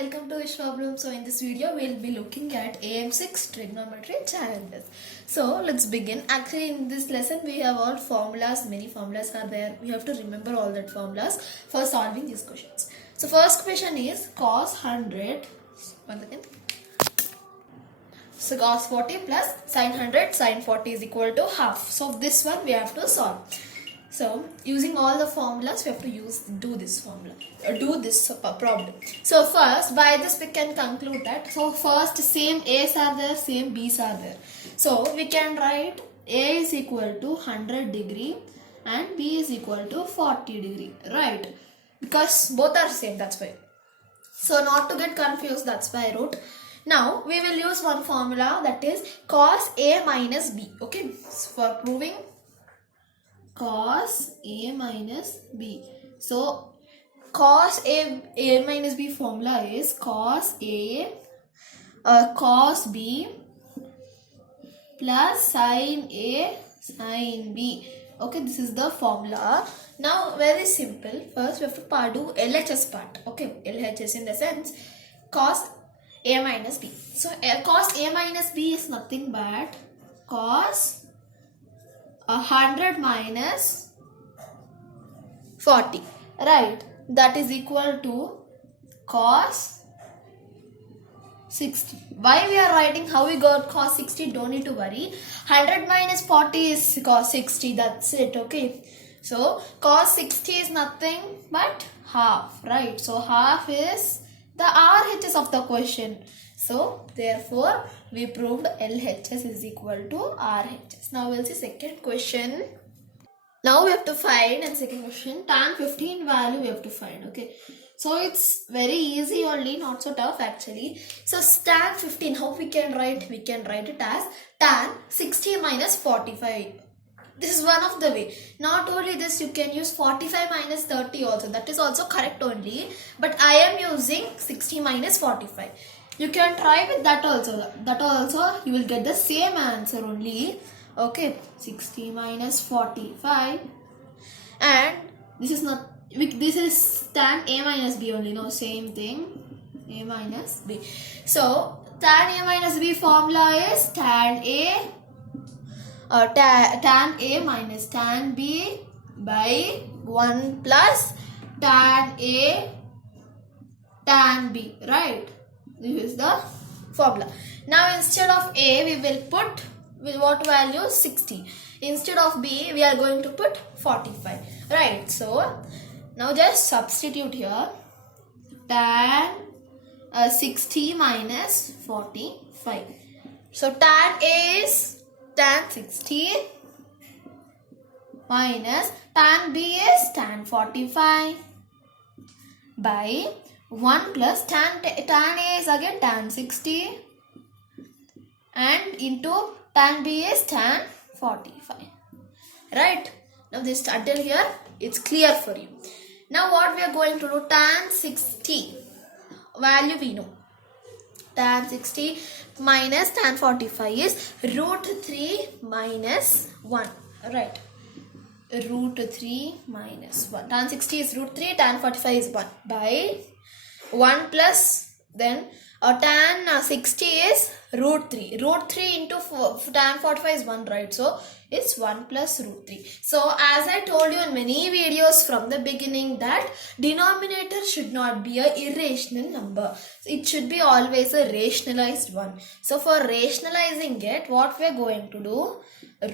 welcome to Vishwa Bloom. So in this video we'll be looking at AM6 trigonometry challenges. So let's begin. Actually in this lesson we have all formulas, many formulas are there. We have to remember all that formulas for solving these questions. So first question is cos 100, one second. So cos 40 plus sin 100, sin 40 is equal to half. So this one we have to solve. So using all the formulas we have to do this problem. So first by this we can conclude that first same A's are there, same B's are there. So we can write A is equal to 100 degree and B is equal to 40 degree, right? Because both are same, that's why. So not to get confused, that's why I wrote. Now we will use one formula, that is cos A minus B. Okay, so for proving cos A minus B. So cos A minus B formula is cos A cos B plus sin A sin B. Okay, this is the formula. Now very simple. First we have to do LHS part. Okay, LHS in the sense cos A minus B. So cos A minus B is nothing but cos 100 minus 40, right? That is equal to cos 60. Why we are writing how we got cos 60? Don't need to worry. 100 minus 40 is cos 60. That's it. Okay. So cos 60 is nothing but half, right? So half is the RHS of the question. So therefore we proved LHS is equal to RHS. Now we'll see second question. Now we have to find, and second question, tan 15 value we have to find. Okay, so it's very easy only, not so tough actually. So tan 15, how we can write? We can write it as tan 60 minus 45. This is one of the way. Not only this, you can use 45 minus 30 also. That is also correct only. But I am using 60 minus 45. You can try with that also. That also you will get the same answer only. Okay, 60 minus 45. And this is not, this is tan A minus B only. No, same thing. A minus B. So tan A minus B formula is tan A tan A minus tan B by 1 plus tan A tan B, right? This is the formula. Now instead of A we will put with what value? 60. Instead of B we are going to put 45, right? So now just substitute here tan 60 minus 45. So tan A is tan 60 minus tan B is tan 45 by 1 plus tan A is again tan 60 and into tan B is tan 45, right? Now this until here it's clear for you. Now what we are going to do, tan 60 value we know. Tan 60 minus tan 45 is root 3 minus 1, right? Root 3 minus 1. Tan 60 is root 3, tan 45 is 1 by 1 plus then tan 60 is root 3. Root 3 into tan 45 is 1, right? So it's 1 plus root 3. So as I told you in many videos from the beginning that denominator should not be a irrational number. It should be always a rationalized one. So for rationalizing it, what we are going to do?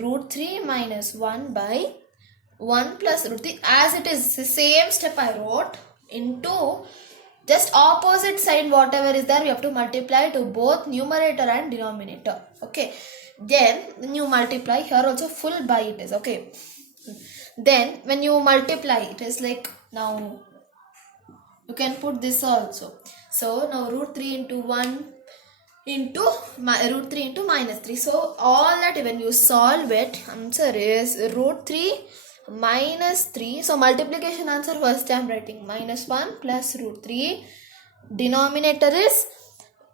Root 3 minus 1 by 1 plus root 3. As it is the same step I wrote into just opposite sign whatever is there, we have to multiply to both numerator and denominator. Okay. Then when you multiply, here also full by it is. Okay. Then when you multiply, it is like, now you can put this also. So now root 3 into 1 into root 3 into minus 3. So all that when you solve it, answer is root 3 minus 3. So multiplication answer first I am writing minus 1 plus root 3. Denominator is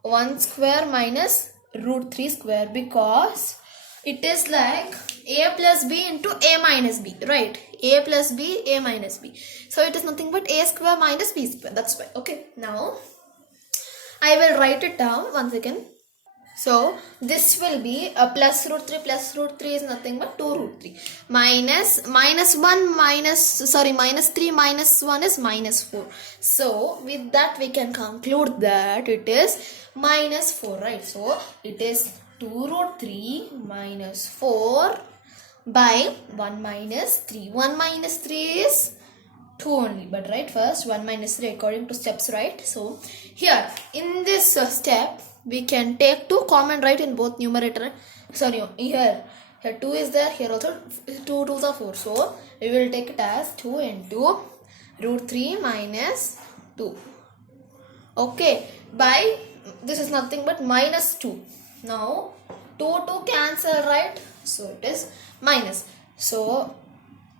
1 square minus root 3 square, because it is like A plus B into A minus B, right? A plus B, A minus B. So it is nothing but A square minus B square. That's why. Okay. Now I will write it down once again. So this will be a plus root 3 is nothing but 2 root 3 minus 1 minus 3 minus 1 is minus 4. So with that we can conclude that it is minus 4, right? So it is 2 root 3 minus 4 by 1 minus 3. 1 minus 3 is 2 only, but right, first 1 minus 3 according to steps, right? So here in this step we can take 2 common, right, in both numerator. Sorry, here 2 is there, here also 2 2s are 4. So we will take it as 2 into root 3 minus 2. Okay, by this is nothing but minus 2. Now 2 cancel, right? So it is minus. So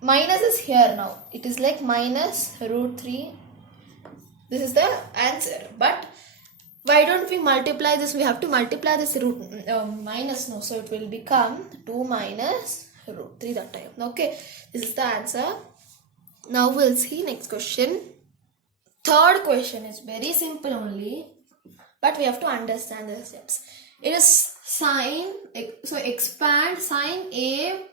minus is here now. It is like minus root 3. This is the answer. But why don't we multiply this? We have to multiply this root minus now. So it will become 2 minus root 3 that time. Okay. This is the answer. Now we'll see next question. Third question is very simple only. But we have to understand the steps. It is sine. So expand sine A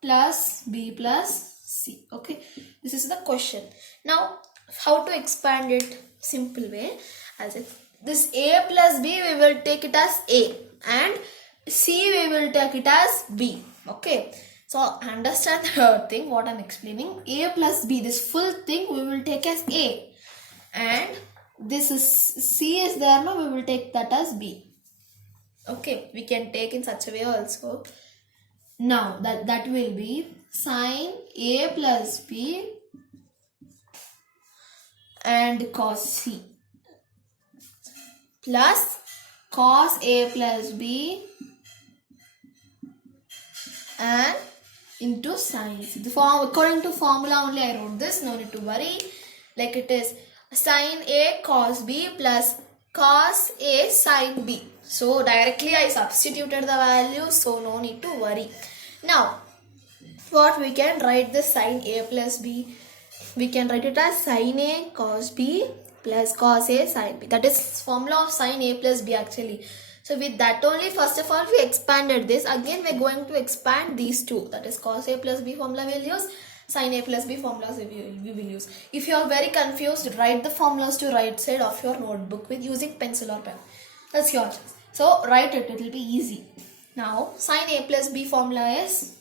plus B plus C. Okay. This is the question. Now how to expand it? Simple way. As if this A plus B we will take it as A and C we will take it as B. Okay. So understand the thing what I'm explaining. A plus B, this full thing we will take as A, and this is C is there now, we will take that as B. Okay. We can take in such a way also. Now that will be sine A plus B and cos C plus cos A plus B and into sin C. The form according to formula only I wrote this, no need to worry. Like it is sin A cos B plus cos A sin B. So directly I substituted the value, so no need to worry. Now what we can write this sin A plus B? We can write it as sin A cos B plus cos A sin B. That is formula of sin A plus B actually. So with that only, first of all we expanded this. Again we are going to expand these two. That is cos A plus B formula we will use. Sin A plus B formulas we will use. If you are very confused, write the formulas to right side of your notebook with using pencil or pen. That's your choice. So write it. It will be easy. Now sin A plus B formula is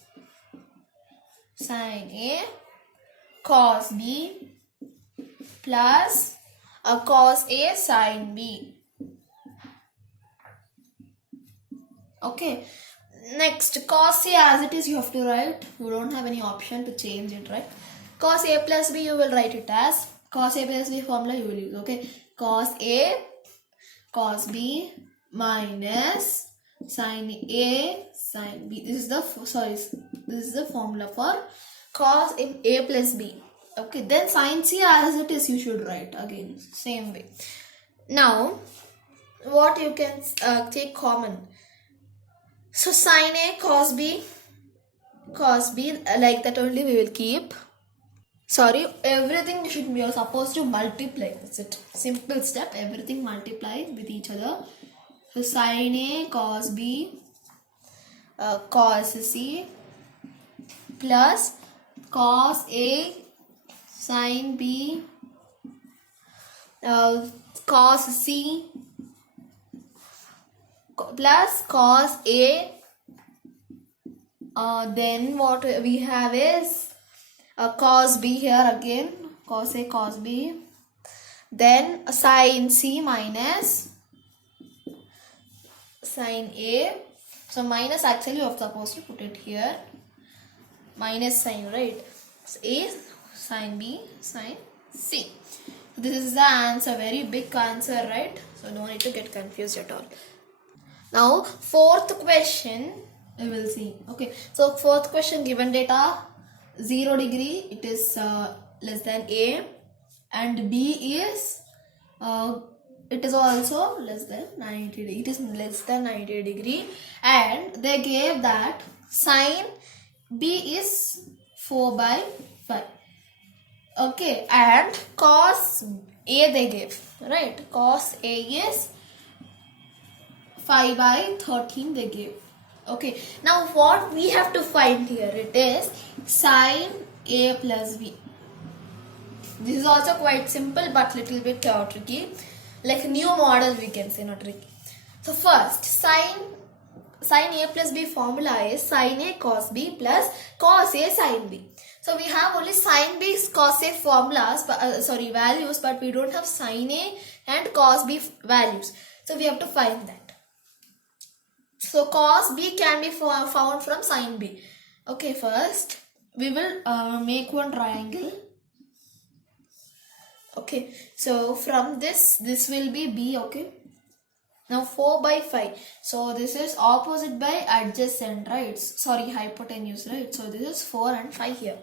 sin A cos B plus cos A sin B. Okay. Next, cos A as it is you have to write. You don't have any option to change it, right? Cos A plus B you will write it as cos A plus B formula you will use. Okay. Cos A cos B minus sin A sin B. This is the formula for cos A plus B. Okay, then sin C as it is you should write again same way. Now what you can take common. So sin A cos B like that only we will keep. Sorry, everything should be supposed to multiply. That's it. Simple step. Everything multiply with each other. So sin A cos B cos C plus cos A sin B cos C plus cos A. Then what we have is cos B here again, cos A cos B, then sin C minus sin A. So minus actually you are supposed to put it here, minus sign, right? So A sin B sin C. This is the answer, very big answer, right? So no need to get confused at all. Now fourth question we will see. Okay, so fourth question, given data 0 degree, it is less than A, and B is it is also less than 90 degree. It is less than 90 degree, and they gave that sin B is 4 by 5. Okay, and cos A they gave, right? Cos A is 5 by 13 they gave. Okay, now what we have to find here, it is sin A plus B. This is also quite simple but little bit tricky, like new model we can say, not tricky. So first, sin A plus B formula is sin A cos B plus cos A sin B. So we have only sin B cos A formulas, values, but we don't have sin A and cos B values. So we have to find that. So cos B can be found from sin B. Okay, first we will make one triangle. Okay, so from this will be B. Okay, now 4 by 5. So this is opposite by adjacent, right? Sorry, hypotenuse, right? So this is 4 and 5 here.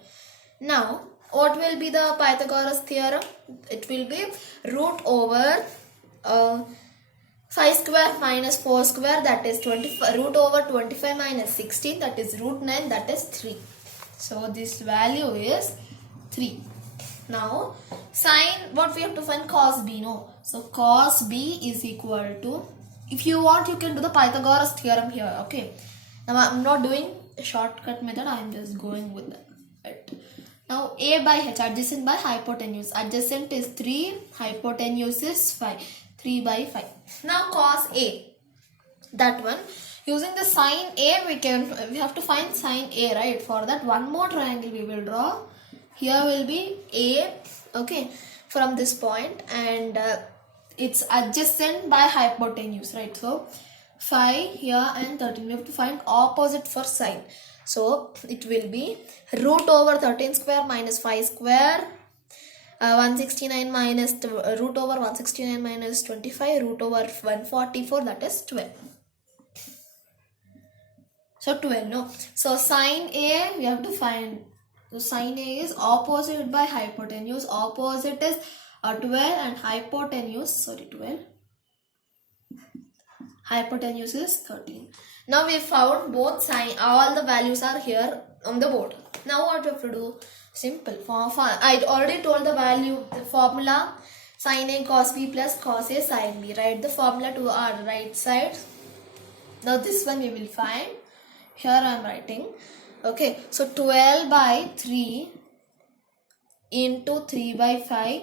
Now what will be the Pythagoras theorem? It will be root over 5 square minus 4 square, that is 25, root over 25 minus 16, that is root 9, that is 3. So this value is 3. Now sin, what we have to find? Cos B, no? So cos B is equal to, if you want you can do the Pythagoras theorem here. Okay, now I'm not doing a shortcut method, I'm just going with it. Now A by H, adjacent by hypotenuse. Adjacent is 3, hypotenuse is 5. 3 by 5. Now cos A, that one, using the sin A we have to find sin A, right? For that, one more triangle we will draw. Here will be A, okay, from this point, and it's adjacent by hypotenuse, right? So 5 here and 13. We have to find opposite for sin. So it will be root over 13 square minus 5 square, 169 minus root over 169 minus 25, root over 144, that is 12. So 12, no? So sin A we have to find. So sin A is opposite by hypotenuse. Opposite is 12 and hypotenuse, 12. Hypotenuse is 13. Now we found both sin, all the values are here on the board. Now what we have to do? Simple. I already told the value, the formula sin A cos B plus cos A sin B. Write the formula to our right side. Now this one we will find. Here I am writing. Okay, so 12 by 3 into 3 by 5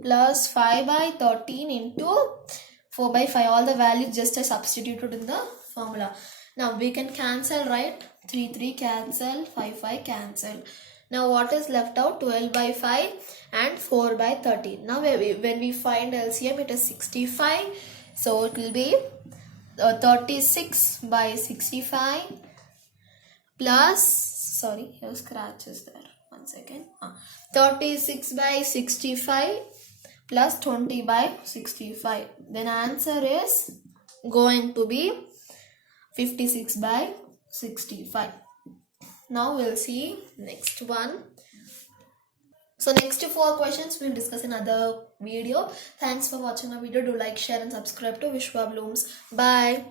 plus 5 by 13 into 4 by 5. All the values just I substituted in the formula. Now we can cancel, right? 3 cancel, 5 cancel. Now what is left out? 12 by 5 and 4 by 13. Now when we find LCM, it is 65. So it will be 36 by 65 plus, sorry, here scratches there. 1 second. 36 by 65 plus 20 by 65. Then answer is going to be 56 by 65. Now we'll see next one. So next 4 questions we'll discuss in another video. Thanks for watching my video. Do like, share and subscribe to Vishwa Blooms. Bye.